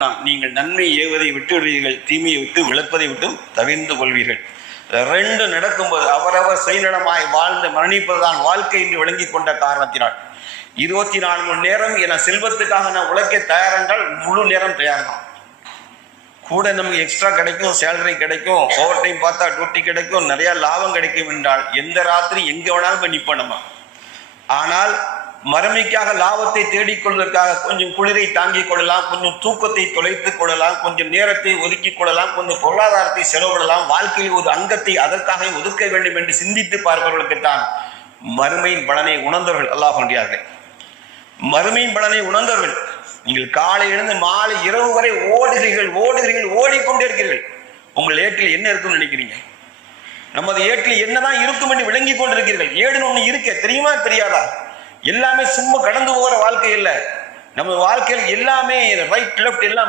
நீங்கள் நன்மை ஏவதை விட்டு விடுவீர்கள், தீமையை விட்டு விளப்பதை விட்டும் தவிர்ந்து கொள்வீர்கள். ரெண்டு நடக்கும்போது அவரவர் சுயநலமாய் வாழ்ந்து மரணிப்பதுதான் வாழ்க்கை என்று விளங்கி கொண்ட காரணத்தினால் 24 மணி நேரம் என செல்வத்துக்காக நான் உழைக்க தயார் என்றால் முழு நேரம் தயார் தான். கூட நமக்கு எக்ஸ்ட்ரா கிடைக்கும், சேலரி கிடைக்கும், ஓவர் டைம் பார்த்தா டியூட்டி கிடைக்கும், நிறைய லாபம் கிடைக்கும் என்றால் எந்த ராத்திரி எங்க வேணாலும் போய் நிற்போம் நம்ம. ஆனால் மறுமைக்காக லாபத்தை தேடிக்கொள்வதற்காக கொஞ்சம் குளிரை தாங்கிக் கொள்ளலாம், கொஞ்சம் தூக்கத்தை தொலைத்துக் கொள்ளலாம், கொஞ்சம் நேரத்தை ஒதுக்கிக் கொள்ளலாம், கொஞ்சம் பொருளாதாரத்தை செலவிடலாம், வாழ்க்கையில் ஒரு அங்கத்தை அதற்காக ஒதுக்க வேண்டும் என்று சிந்தித்து பார்ப்பவர்களுக்குத்தான் மறுமையின் பலனை உணர்ந்தவர்கள் அல்லாஹ் கொண்டியார்கள். மறுமையின் பலனை உணர்ந்தவர்கள். நீங்கள் காலை எழுந்து மாலை இரவு வரை ஓடுகிறீர்கள், ஓடிக்கொண்டே இருக்கிறீர்கள். உங்கள் ஏட்டில் என்ன இருக்குன்னு நினைக்கிறீங்க? நமது ஏட்டில் என்னதான் இருக்கும் என்று விளங்கி கொண்டிருக்கிறீர்கள். ஏடுன்னு ஒண்ணு இருக்க தெரியுமா தெரியாதா? எல்லாமே சும்மா கடந்து போகிற வாழ்க்கை இல்லை. நம்ம வாழ்க்கையில் எல்லாமே ரைட் லெஃப்ட் எல்லாம்